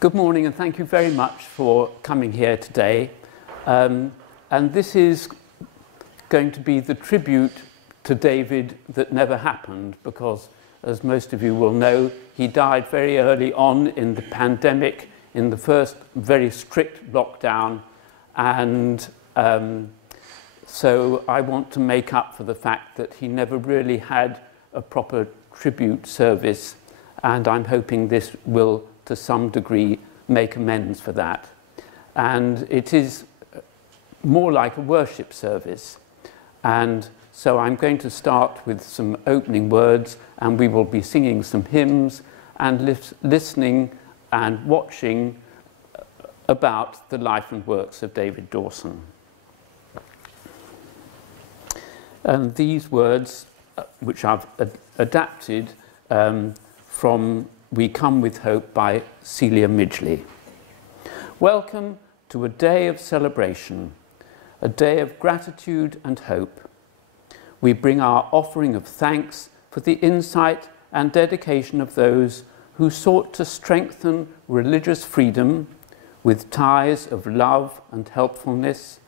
Good morning, and thank you very much for coming here today. And this is going to be the tribute to David that never happened, because, as most of you will know, he died very early on in the pandemic, in the first very strict lockdown, and so I want to make up for the fact that he never really had a proper tribute service, and I'm hoping this will to some degree make amends for that. And it is more like a worship service, and so I'm going to start with some opening words, and we will be singing some hymns and listening and watching about the life and works of David Dawson. And these words, which I've adapted from We Come With Hope by Celia Midgley. Welcome to a day of celebration, a day of gratitude and hope. We bring our offering of thanks for the insight and dedication of those who sought to strengthen religious freedom with ties of love and helpfulness,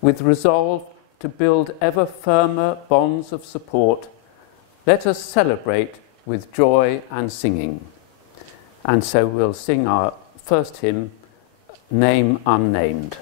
with resolve to build ever firmer bonds of support. Let us celebrate with joy and singing. And so we'll sing our first hymn, Name Unnamed.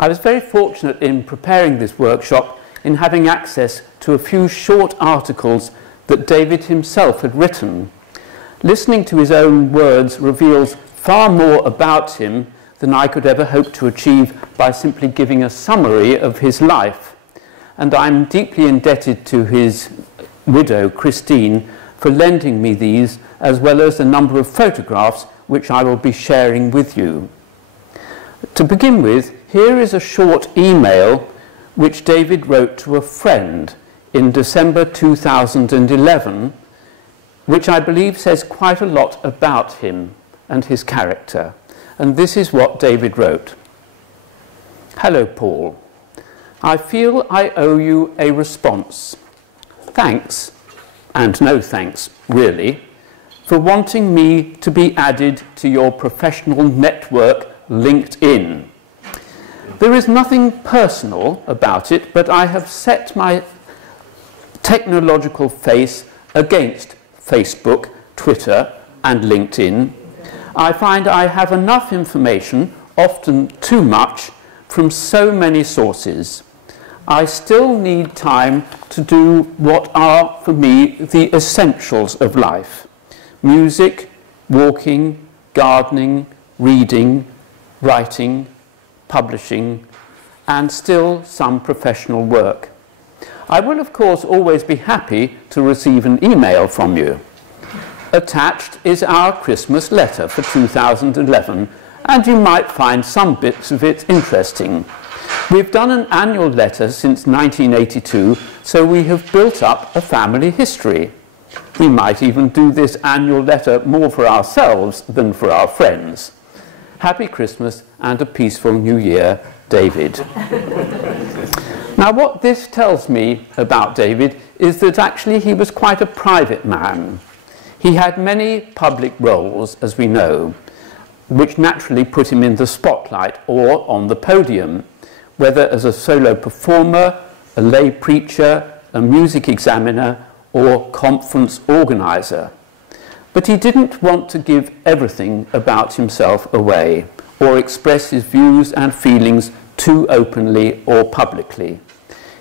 I was very fortunate in preparing this workshop in having access to a few short articles that David himself had written. Listening to his own words reveals far more about him than I could ever hope to achieve by simply giving a summary of his life. And I'm deeply indebted to his widow, Christine, for lending me these, as well as a number of photographs which I will be sharing with you. To begin with, here is a short email which David wrote to a friend in December 2011, which I believe says quite a lot about him and his character. And this is what David wrote. Hello, Paul. I feel I owe you a response. Thanks, and no thanks, really, for wanting me to be added to your professional network, LinkedIn. There is nothing personal about it, but I have set my technological face against Facebook, Twitter, and LinkedIn. I find I have enough information, often too much, from so many sources. I still need time to do what are, for me, the essentials of life. Music, walking, gardening, reading, writing, publishing, and still some professional work. I will, of course, always be happy to receive an email from you. Attached is our Christmas letter for 2011, and you might find some bits of it interesting. We've done an annual letter since 1982, so we have built up a family history. We might even do this annual letter more for ourselves than for our friends. Happy Christmas and a peaceful New Year, David. Now, what this tells me about David is that actually he was quite a private man. He had many public roles, as we know, which naturally put him in the spotlight or on the podium, whether as a solo performer, a lay preacher, a music examiner, or conference organizer. But he didn't want to give everything about himself away, or express his views and feelings too openly or publicly.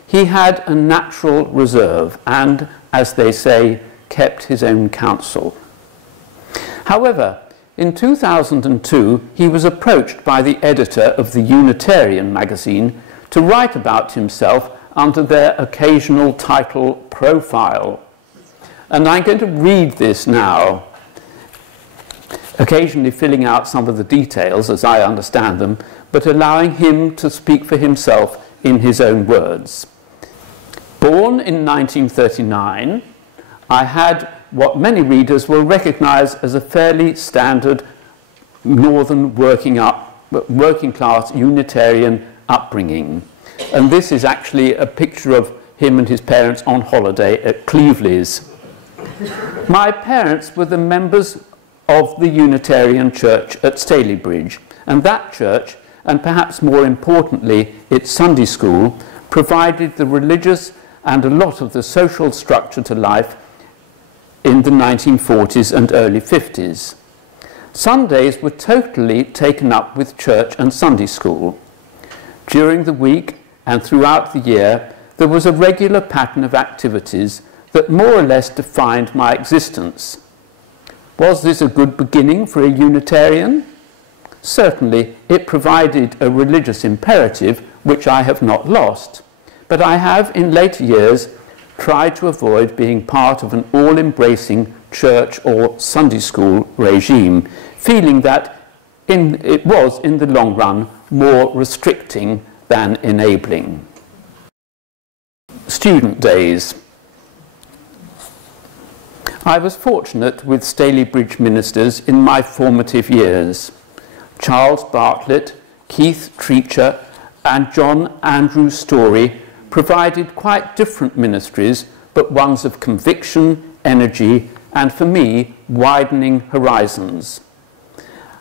He had a natural reserve and, as they say, kept his own counsel. However, in 2002, he was approached by the editor of the Unitarian magazine to write about himself under their occasional title, Profile. And I'm going to read this now, occasionally filling out some of the details as I understand them, but allowing him to speak for himself in his own words. Born in 1939, I had what many readers will recognise as a fairly standard northern working class Unitarian upbringing. And this is actually a picture of him and his parents on holiday at Cleveley's. My parents were the members of the Unitarian Church at Stalybridge, and that church, and perhaps more importantly its Sunday school, provided the religious and a lot of the social structure to life in the 1940s and early 50s. Sundays were totally taken up with church and Sunday school. During the week and throughout the year, there was a regular pattern of activities that more or less defined my existence. Was this a good beginning for a Unitarian? Certainly, it provided a religious imperative which I have not lost, but I have in later years tried to avoid being part of an all-embracing church or Sunday school regime, feeling that it was, in the long run, more restricting than enabling. Student days. I was fortunate with Stalybridge ministers in my formative years. Charles Bartlett, Keith Treacher, and John Andrew Story provided quite different ministries, but ones of conviction, energy, and for me, widening horizons.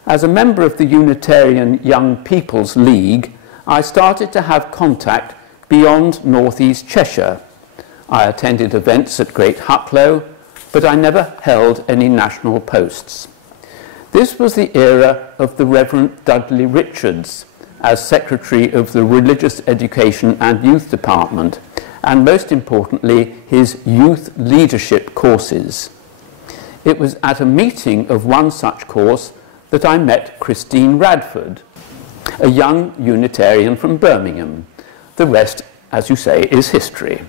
As a member of the Unitarian Young People's League, I started to have contact beyond North East Cheshire. I attended events at Great Hucklow, but I never held any national posts. This was the era of the Reverend Dudley Richards as Secretary of the Religious Education and Youth Department, and most importantly, his youth leadership courses. It was at a meeting of one such course that I met Christine Radford, a young Unitarian from Birmingham. The rest, as you say, is history.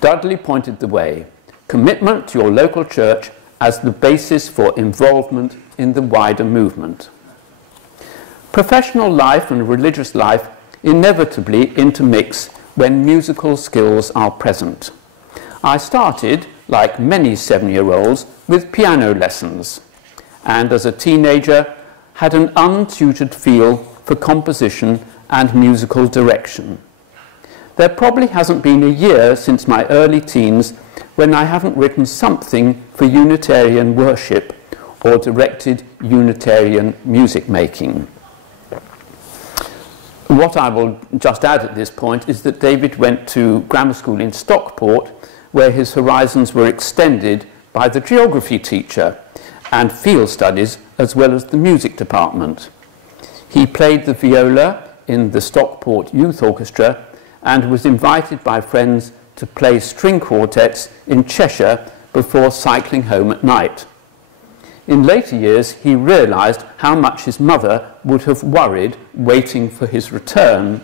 Dudley pointed the way. Commitment to your local church as the basis for involvement in the wider movement. Professional life and religious life inevitably intermix when musical skills are present. I started like many 7-year-olds, with piano lessons, and as a teenager had an untutored feel for composition and musical direction. There probably hasn't been a year since my early teens when I haven't written something for Unitarian worship or directed Unitarian music making. What I will just add at this point is that David went to grammar school in Stockport, where his horizons were extended by the geography teacher and field studies as well as the music department. He played the viola in the Stockport Youth Orchestra and was invited by friends to play string quartets in Cheshire before cycling home at night. In later years, he realised how much his mother would have worried waiting for his return.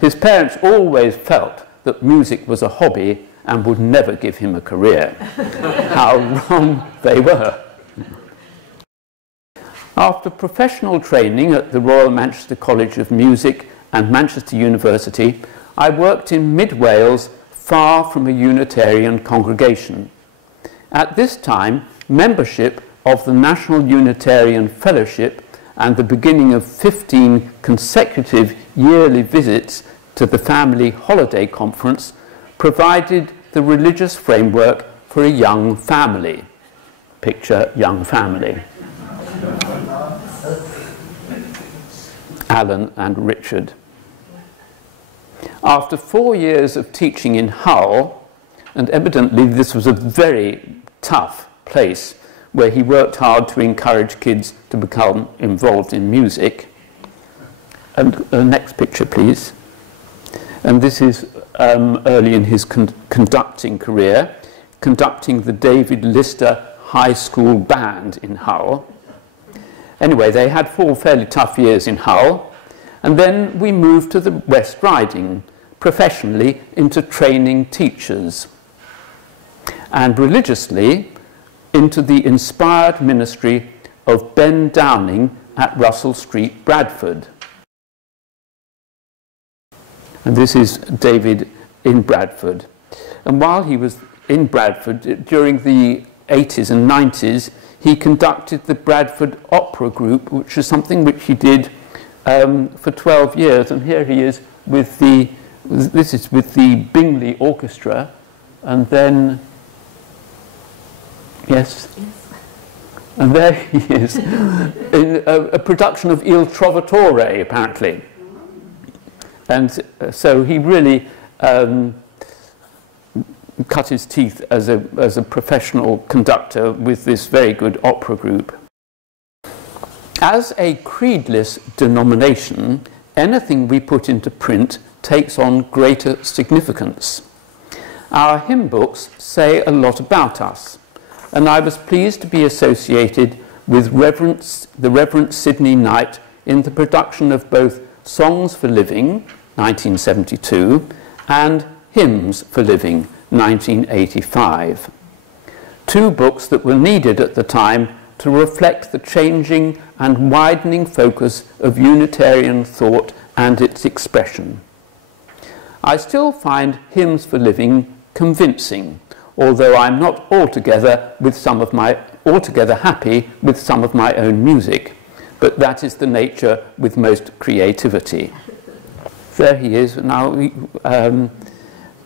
His parents always felt that music was a hobby and would never give him a career. How wrong they were. After professional training at the Royal Manchester College of Music and Manchester University, I worked in mid-Wales, far from a Unitarian congregation. At this time, membership of the National Unitarian Fellowship and the beginning of 15 consecutive yearly visits to the Family Holiday Conference provided the religious framework for a young family. Picture young family. Alan and Richard. After 4 years of teaching in Hull, and evidently this was a very tough place where he worked hard to encourage kids to become involved in music. And the next picture, please. And this is early in his conducting career, conducting the David Lister High School Band in Hull. Anyway, they had 4 fairly tough years in Hull, and then we moved to the West Riding, professionally into training teachers, and religiously into the inspired ministry of Ben Downing at Russell Street, Bradford. And this is David in Bradford. And while he was in Bradford, during the 80s and 90s, he conducted the Bradford Opera Group, which is something which he did for 12 years. And here he is with this is with the Bingley Orchestra. And then, yes, and there he is in a production of Il Trovatore, apparently. And so he really cut his teeth as a professional conductor with this very good opera group. As a creedless denomination, anything we put into print takes on greater significance. Our hymn books say a lot about us, and I was pleased to be associated with the Reverend Sidney Knight in the production of both Songs for Living, 1972, and Hymns for Living, 1985. 2 books that were needed at the time to reflect the changing and widening focus of Unitarian thought and its expression. I still find Hymns for Living convincing, although I'm not altogether happy with some of my own music, but that is the nature with most creativity. There he is. Now,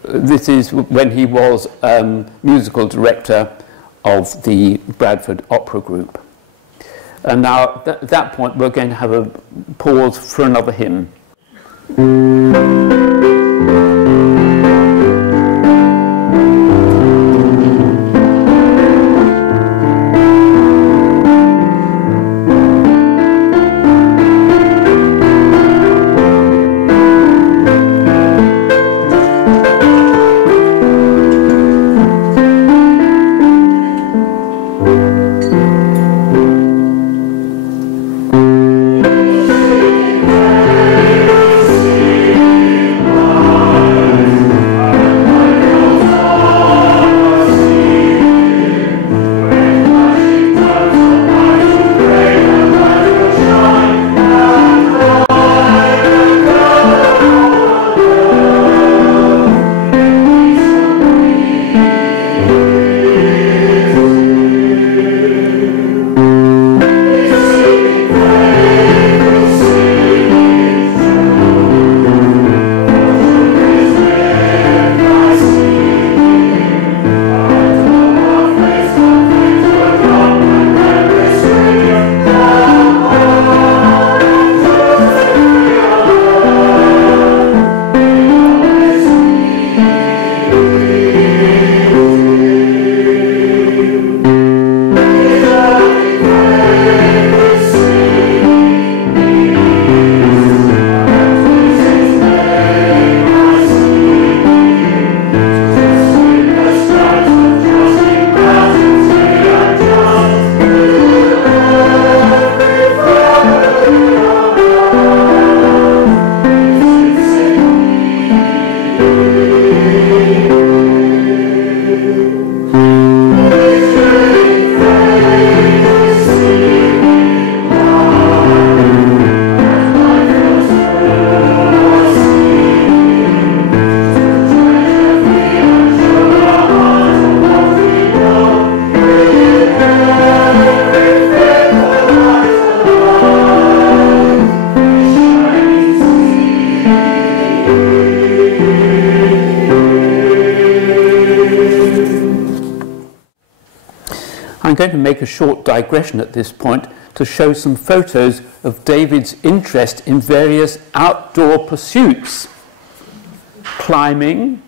this is when he was musical director of the Bradford Opera Group. And now, at that point, we're going to have a pause for another hymn. I'm going to make a short digression at this point to show some photos of David's interest in various outdoor pursuits. Climbing,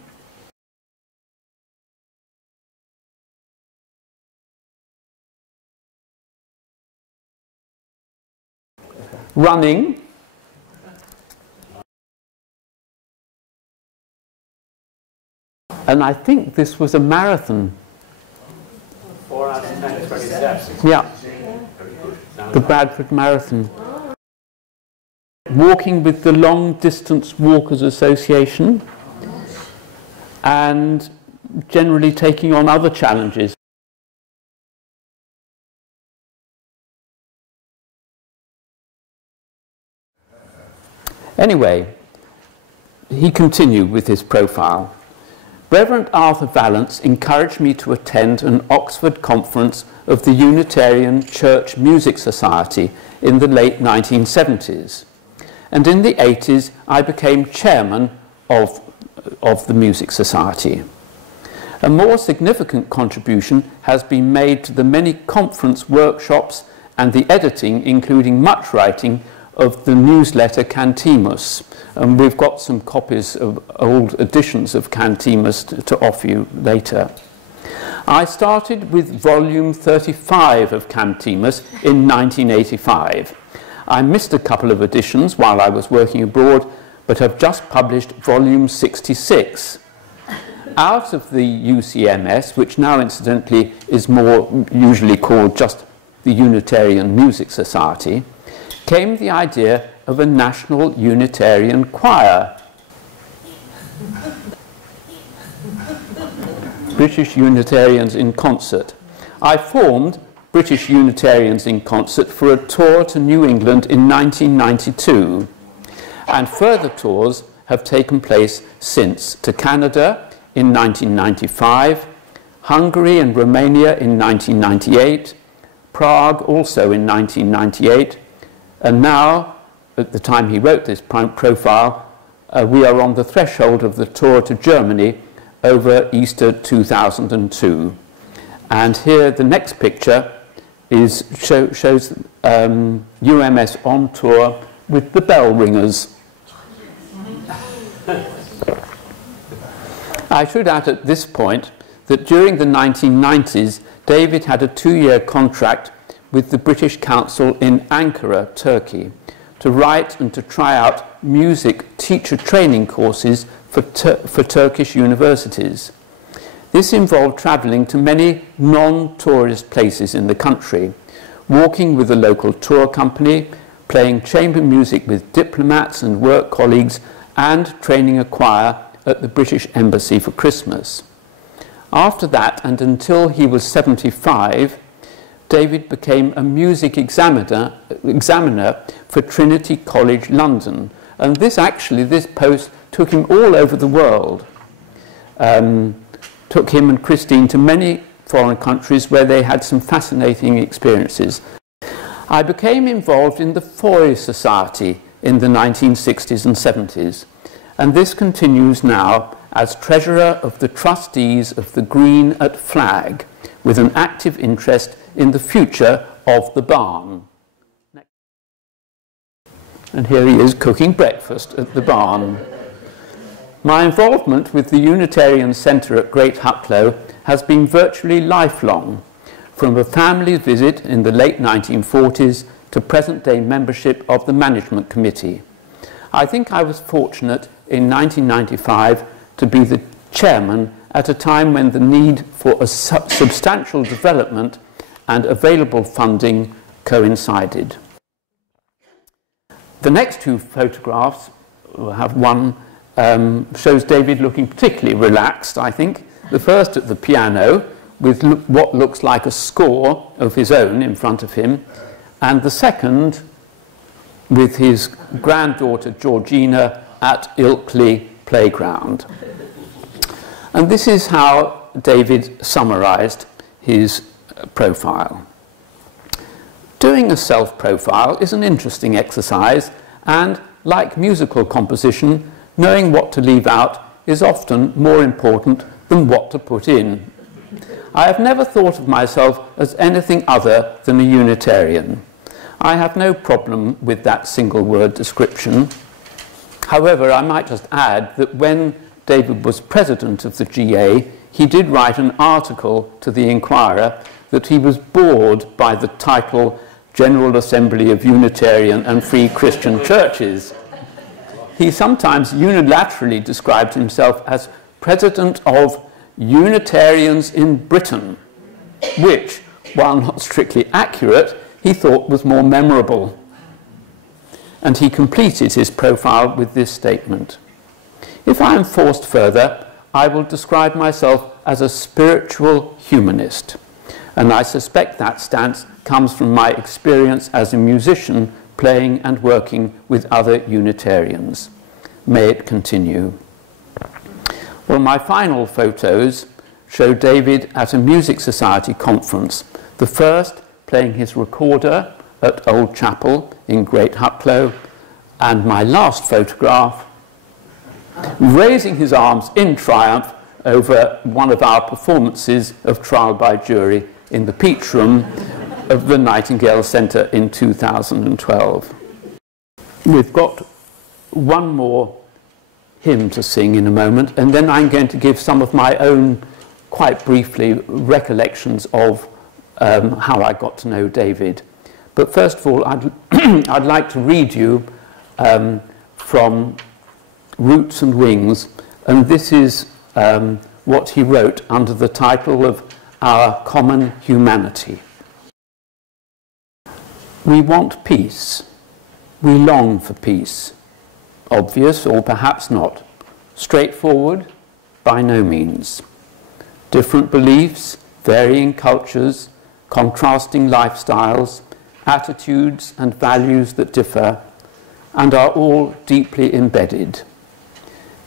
running, and I think this was a marathon. 4 hours and 10, 20 steps. Yeah, the Bradford Marathon. Walking with the Long Distance Walkers Association, and generally taking on other challenges. Anyway, he continued with his profile. Reverend Arthur Vallance encouraged me to attend an Oxford conference of the Unitarian Church Music Society in the late 1970s. And in the 80s, I became chairman of the Music Society. A more significant contribution has been made to the many conference workshops and the editing, including much writing, of the newsletter Cantimus. And we've got some copies of old editions of Cantimus to offer you later. I started with volume 35 of Cantimus in 1985. I missed a couple of editions while I was working abroad, but have just published volume 66. Out of the UCMS, which now incidentally is more usually called just the Unitarian Music Society, came the idea of a national Unitarian choir. British Unitarians in Concert. I formed British Unitarians in Concert for a tour to New England in 1992, and further tours have taken place since, to Canada in 1995, Hungary and Romania in 1998, Prague also in 1998, and now, at the time he wrote this profile, we are on the threshold of the tour to Germany over Easter 2002. And here the next picture shows UMS on tour with the bell ringers. I should add at this point that during the 1990s, David had a 2-year contract with the British Council in Ankara, Turkey, to write and to try out music teacher training courses for Turkish universities. This involved travelling to many non-tourist places in the country, walking with the local tour company, playing chamber music with diplomats and work colleagues, and training a choir at the British Embassy for Christmas. After that, and until he was 75, David became a music examiner for Trinity College London. And this post took him all over the world. Took him and Christine to many foreign countries where they had some fascinating experiences. I became involved in the Foy Society in the 1960s and 70s. And this continues now as treasurer of the trustees of the Green at Flag, with an active interest in the future of the barn. And here he is cooking breakfast at the barn. My involvement with the Unitarian Centre at Great Hucklow has been virtually lifelong, from a family visit in the late 1940s to present-day membership of the Management Committee. I think I was fortunate in 1995 to be the chairman at a time when the need for a substantial development and available funding coincided. The next two photographs, we'll have one, shows David looking particularly relaxed, I think. The first at the piano, with what looks like a score of his own in front of him, and the second with his granddaughter Georgina at Ilkley Playground. And this is how David summarized his profile. Doing a self-profile is an interesting exercise, and like musical composition, knowing what to leave out is often more important than what to put in. I have never thought of myself as anything other than a Unitarian. I have no problem with that single word description. However, I might just add that when David was president of the GA, he did write an article to the Inquirer that he was bored by the title General Assembly of Unitarian and Free Christian Churches. He sometimes unilaterally described himself as president of Unitarians in Britain, which, while not strictly accurate, he thought was more memorable. And he completed his profile with this statement: "If I am forced further, I will describe myself as a spiritual humanist, and I suspect that stance comes from my experience as a musician playing and working with other Unitarians. May it continue." Well, my final photos show David at a Music Society conference, the first playing his recorder at Old Chapel in Great Hucklow, and my last photograph raising his arms in triumph over one of our performances of Trial by Jury in the Peach Room of the Nightingale Centre in 2012. We've got one more hymn to sing in a moment, and then I'm going to give some of my own, quite briefly, recollections of how I got to know David. But first of all, I'd like to read you from Roots and Wings, and this is what he wrote under the title of Our Common Humanity. We want peace. We long for peace. Obvious, or perhaps not. Straightforward? By no means. Different beliefs, varying cultures, contrasting lifestyles, attitudes and values that differ, and are all deeply embedded.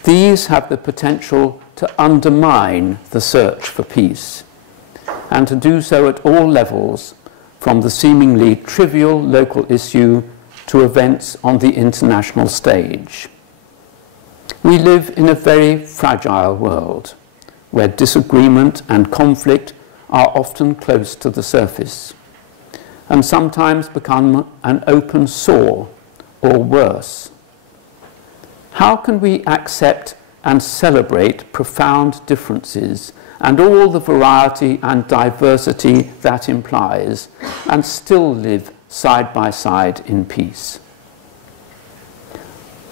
These have the potential to undermine the search for peace, and to do so at all levels, from the seemingly trivial local issue to events on the international stage. We live in a very fragile world, where disagreement and conflict are often close to the surface, and sometimes become an open sore, or worse. How can we accept and celebrate profound differences and all the variety and diversity that implies, and still live side by side in peace?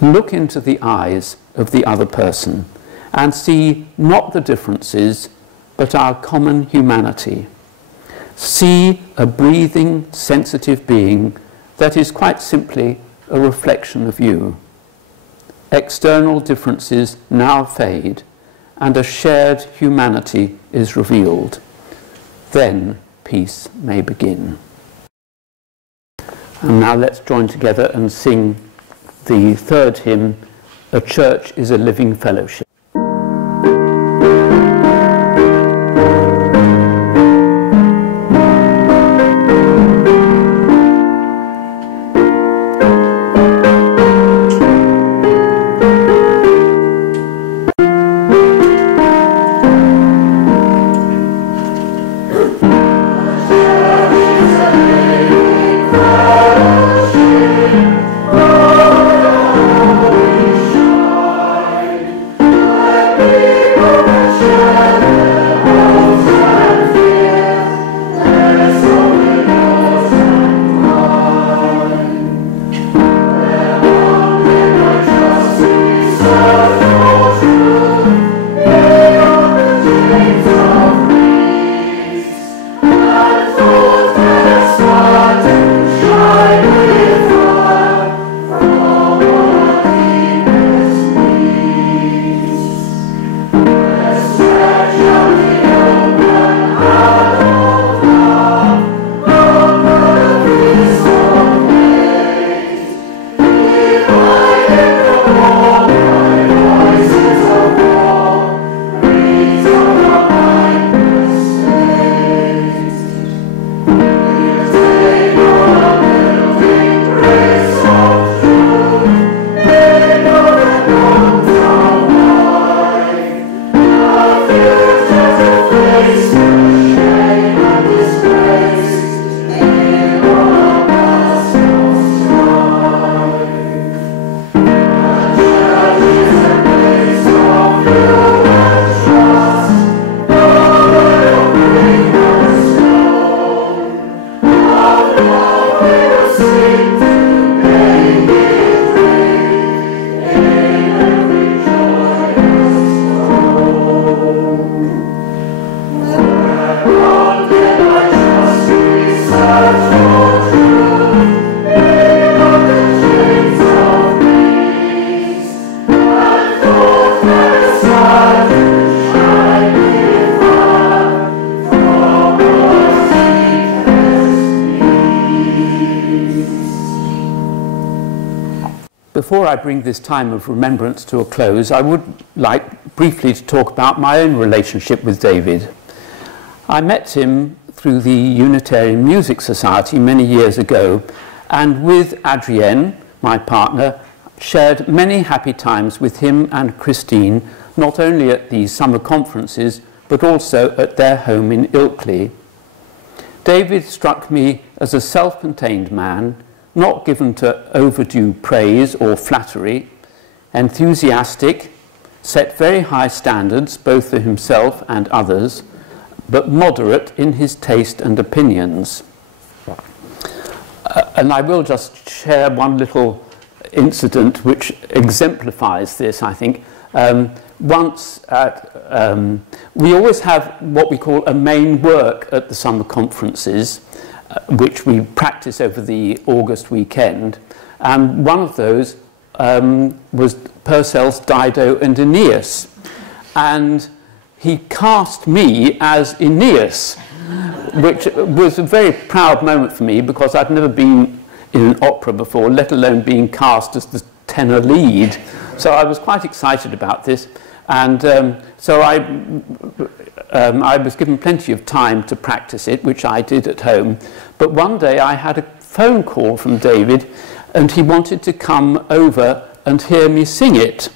Look into the eyes of the other person and see not the differences, but our common humanity. See a breathing, sensitive being that is quite simply a reflection of you. External differences now fade, and a shared humanity is revealed. Then peace may begin. And now let's join together and sing the third hymn, A Church is a Living Fellowship. Face before I bring this time of remembrance to a close, I would like briefly to talk about my own relationship with David. I met him through the Unitarian Music Society many years ago, and with Adrienne, my partner, shared many happy times with him and Christine, not only at these summer conferences, but also at their home in Ilkley. David struck me as a self-contained man, not given to overdue praise or flattery, enthusiastic, set very high standards both for himself and others, but moderate in his taste and opinions. And I will just share one little incident which exemplifies this, I think. Once we always have what we call a main work at the summer conferences, which we practice over the August weekend. And one of those was Purcell's Dido and Aeneas. And he cast me as Aeneas, which was a very proud moment for me because I'd never been in an opera before, let alone being cast as the tenor lead. So I was quite excited about this. And so I was given plenty of time to practice it, which I did at home. But one day I had a phone call from David, and he wanted to come over and hear me sing it.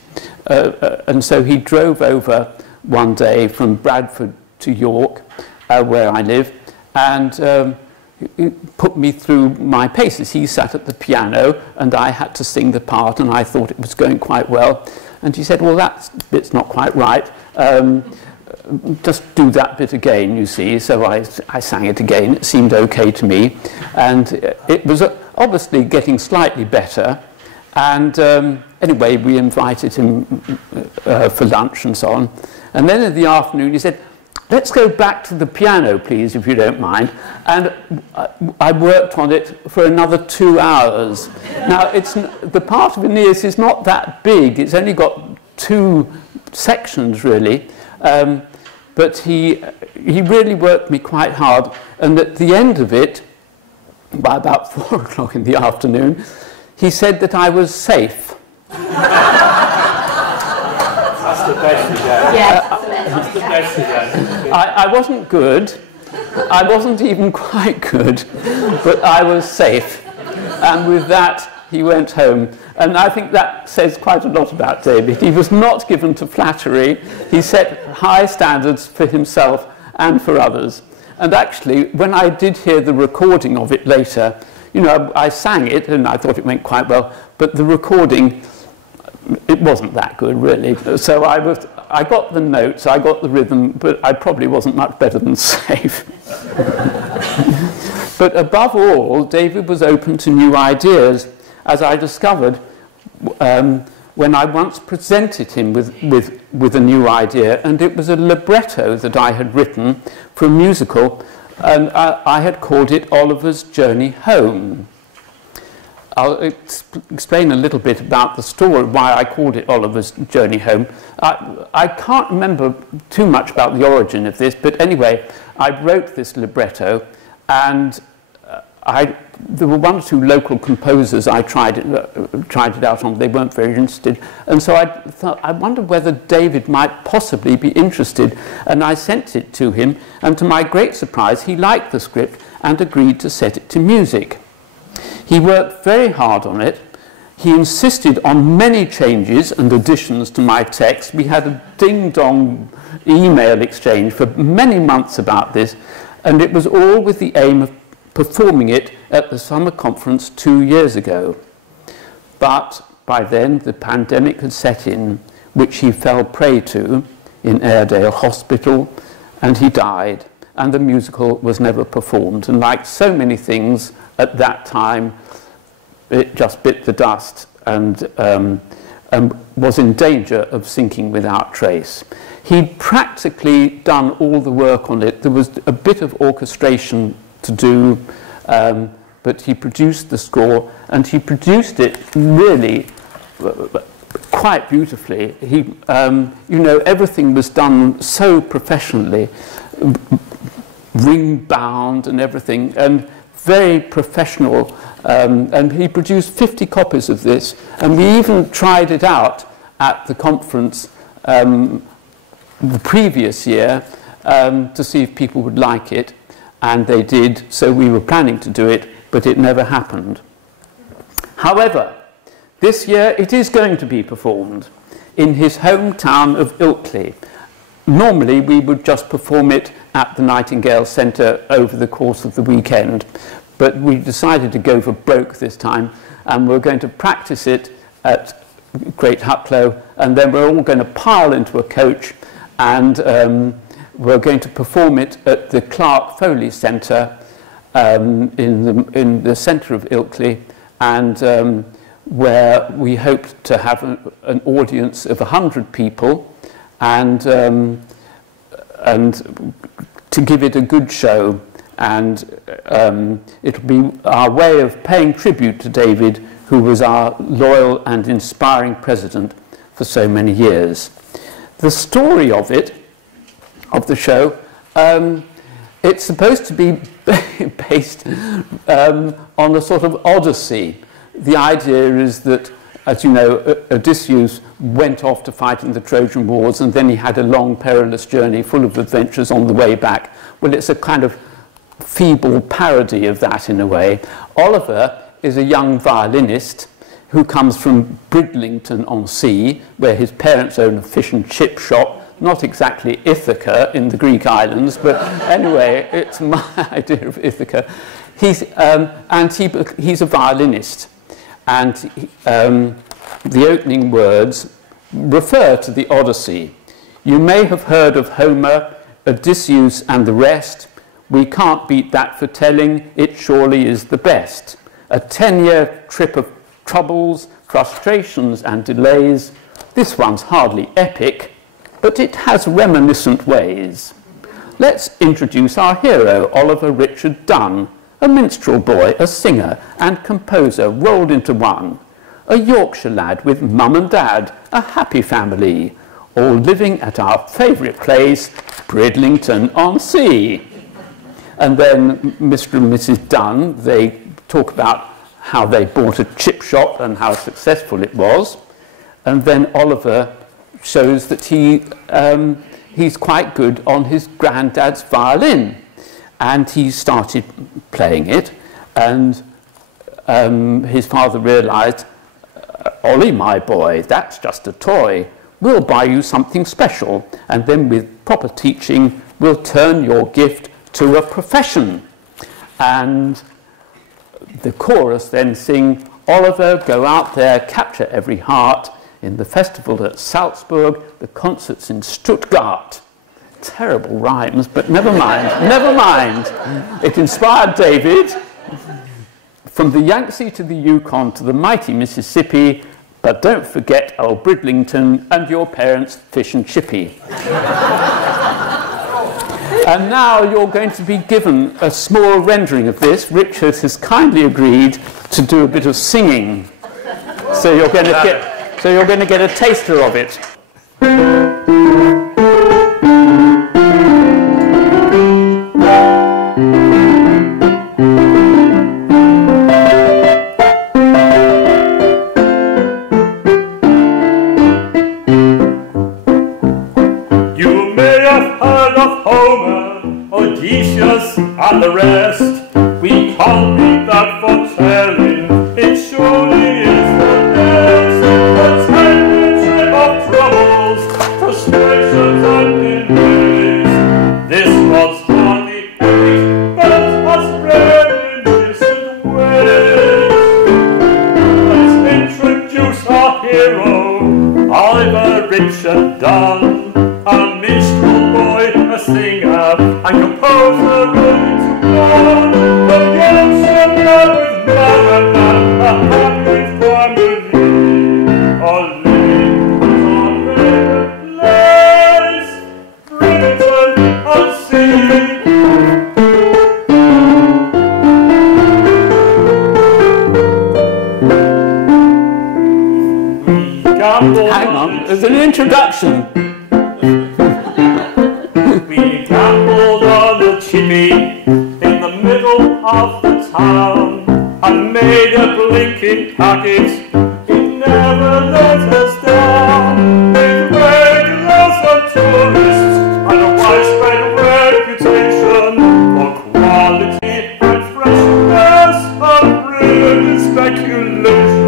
And so he drove over one day from Bradford to York, where I live, and he put me through my paces. He sat at the piano, and I had to sing the part, and I thought it was going quite well. And he said, well, that bit's not quite right. Just do that bit again, you see. So I sang it again. It seemed okay to me. And it was obviously getting slightly better. And anyway, we invited him for lunch and so on. And then in the afternoon, he said, let's go back to the piano, please, if you don't mind. And I worked on it for another 2 hours. Now, the part of Aeneas is not that big. It's only got 2 sections, really. But he really worked me quite hard. And at the end of it, by about 4 o'clock in the afternoon, he said that I was safe. That's the best you get. Yes, That's the best you get. I wasn't good. I wasn't even quite good, but I was safe. And with that, he went home. And I think that says quite a lot about David. He was not given to flattery. He set high standards for himself and for others. And actually, when I did hear the recording of it later, you know, I sang it and I thought it went quite well, but the recording, it wasn't that good, really. So I got the notes, I got the rhythm, but I probably wasn't much better than safe. But above all, David was open to new ideas, as I discovered when I once presented him with a new idea, and it was a libretto that I had written for a musical, and I had called it Oliver's Journey Home. I'll explain a little bit about the story, why I called it Oliver's Journey Home. I can't remember too much about the origin of this, but anyway, I wrote this libretto, and there were 1 or 2 local composers I tried it out on. They weren't very interested. And so I thought, I wonder whether David might possibly be interested. And I sent it to him, and to my great surprise, he liked the script and agreed to set it to music. He worked very hard on it. He insisted on many changes and additions to my text. We had a ding-dong email exchange for many months about this, and it was all with the aim of performing it at the summer conference 2 years ago. But by then, the pandemic had set in, which he fell prey to in Airedale Hospital, and he died, and the musical was never performed. And like so many things at that time, it just bit the dust and was in danger of sinking without trace. He'd practically done all the work on it. There was a bit of orchestration to do, but he produced the score, and he produced it really quite beautifully. You know, everything was done so professionally, ring bound and everything, and very professional, and he produced 50 copies of this, and we even tried it out at the conference the previous year to see if people would like it, and they did, so we were planning to do it, but it never happened. However, this year it is going to be performed in his hometown of Ilkley. Normally we would just perform it at the Nightingale Centre over the course of the weekend, but we decided to go for broke this time, and we're going to practice it at Great Hucklow, and then we're all going to pile into a coach, and we're going to perform it at the Clark Foley Centre in the centre of Ilkley, and where we hope to have an audience of 100 people, and to give it a good show, and it'll be our way of paying tribute to David, who was our loyal and inspiring president for so many years. The story of it, of the show, it's supposed to be based on a sort of odyssey. The idea is that, as you know, Odysseus went off to fight in the Trojan Wars, and then he had a long, perilous journey full of adventures on the way back. Well, it's a kind of feeble parody of that in a way. Oliver is a young violinist who comes from Bridlington-on-Sea, where his parents own a fish and chip shop. Not exactly Ithaca in the Greek islands, but anyway, it's my idea of Ithaca. He's a violinist, and the opening words refer to the Odyssey. You may have heard of Homer, Odysseus and the rest. We can't beat that for telling, it surely is the best. A 10-year trip of troubles, frustrations and delays. This one's hardly epic, but it has reminiscent ways. Let's introduce our hero, Oliver Richard Dunn, a minstrel boy, a singer and composer rolled into one. A Yorkshire lad with mum and dad, a happy family, all living at our favourite place, Bridlington-on-Sea. And then Mr. and Mrs. Dunn, they talk about how they bought a chip shop and how successful it was. And then Oliver shows that he's quite good on his granddad's violin. And he started playing it, and his father realised, Ollie, my boy, that's just a toy. We'll buy you something special, and then with proper teaching, we'll turn your gift to a profession. And the chorus then sing, Oliver, go out there, capture every heart, in the festival at Salzburg, the concerts in Stuttgart. Terrible rhymes, but never mind, never mind. It inspired David from the Yangtze to the Yukon to the mighty Mississippi, but don't forget old Bridlington and your parents' fish and chippy. And now you're going to be given a small rendering of this. Richard has kindly agreed to do a bit of singing, so you're going to get a taster of it. And the rest, we can't beat that for telling, it surely is the best. A 10-year trip of troubles, frustrations and delays. This one's hardly epic, but has reminiscent ways. Let's introduce our hero, Oliver Richard Dunn, a minstrel boy, a singer and composer. Hang on, there's an introduction. We gambled on a chippy in the middle of the town and made a blinking packet. It never let us down. It regulars and tourists and a widespread reputation for quality and freshness and brilliant speculation.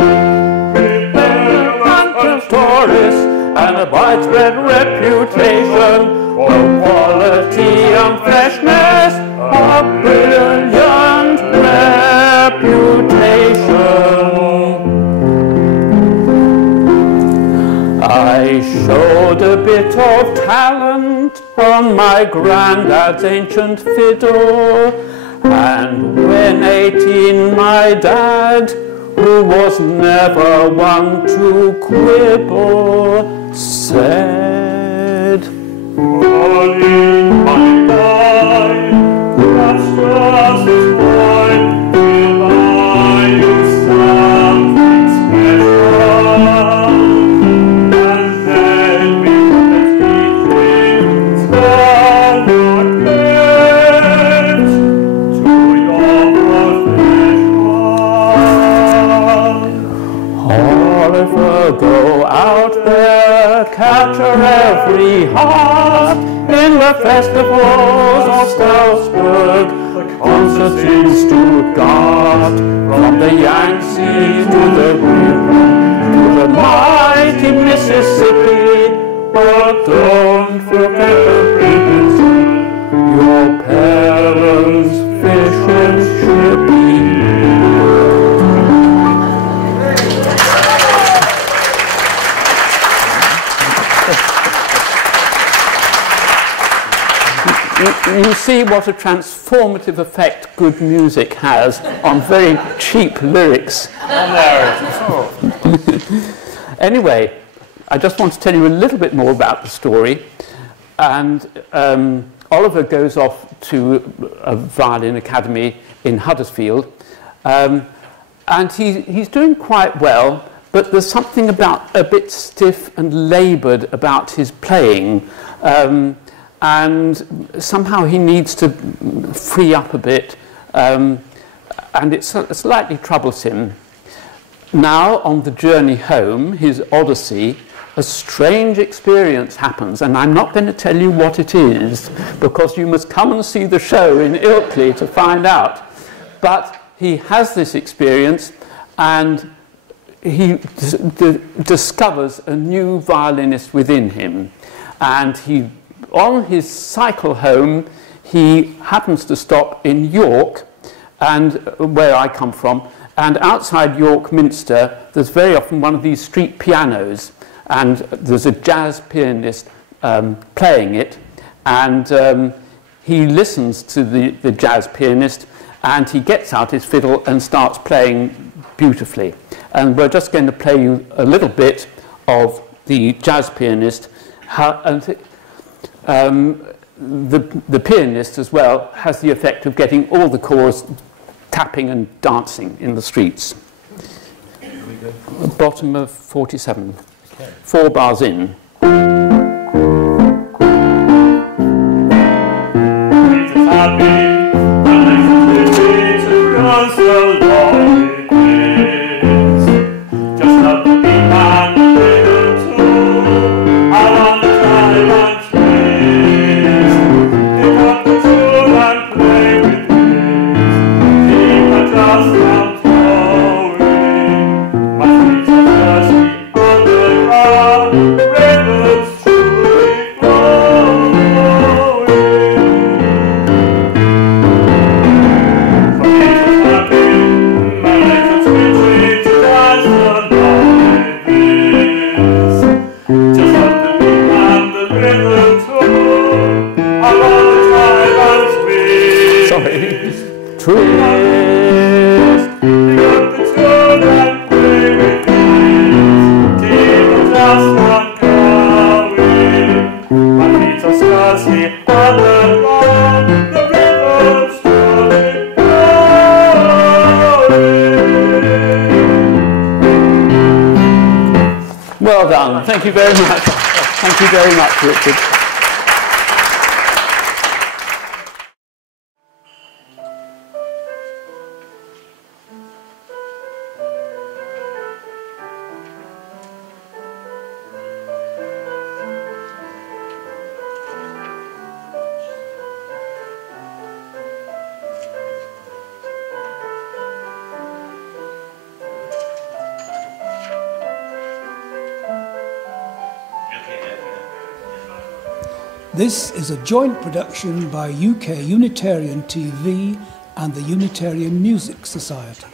Regulars and tourists and a widespread reputation for quality and freshness, a brilliant reputation. I showed a bit of talent on my granddad's ancient fiddle, and when 18 my dad, who was never one to quibble, said, "Honey, my boy, that's just as fine. Will buy you something special, and then we can turn your gift to your profession." Oliver, go out there, capture every heart in the festivals of Strasbourg, the concerts in Stuttgart, from the Yangtze to the Yukon, to the mighty Mississippi. But don't forget the biggest, your parents' fishing shipping. You see what a transformative effect good music has on very cheap lyrics. Anyway, I just want to tell you a little bit more about the story. And Oliver goes off to a violin academy in Huddersfield. And he's doing quite well, but there's something about a bit stiff and laboured about his playing. And somehow he needs to free up a bit, and it's slightly troublesome. Now, on the journey home, his odyssey, a strange experience happens, and I'm not going to tell you what it is, because you must come and see the show in Ilkley to find out. But he has this experience, and he discovers a new violinist within him, and on his cycle home, he happens to stop in York, and where I come from, and outside York Minster, there's very often one of these street pianos, and there's a jazz pianist playing it, and he listens to the jazz pianist, and he gets out his fiddle and starts playing beautifully. And we're just going to play you a little bit of the jazz pianist, the pianist as well has the effect of getting all the chorus tapping and dancing in the streets. Bottom of 47, okay. 4 bars in. Well done. Thank you very much. Thank you very much, Richard. This is a joint production by UK Unitarian TV and the Unitarian Music Society.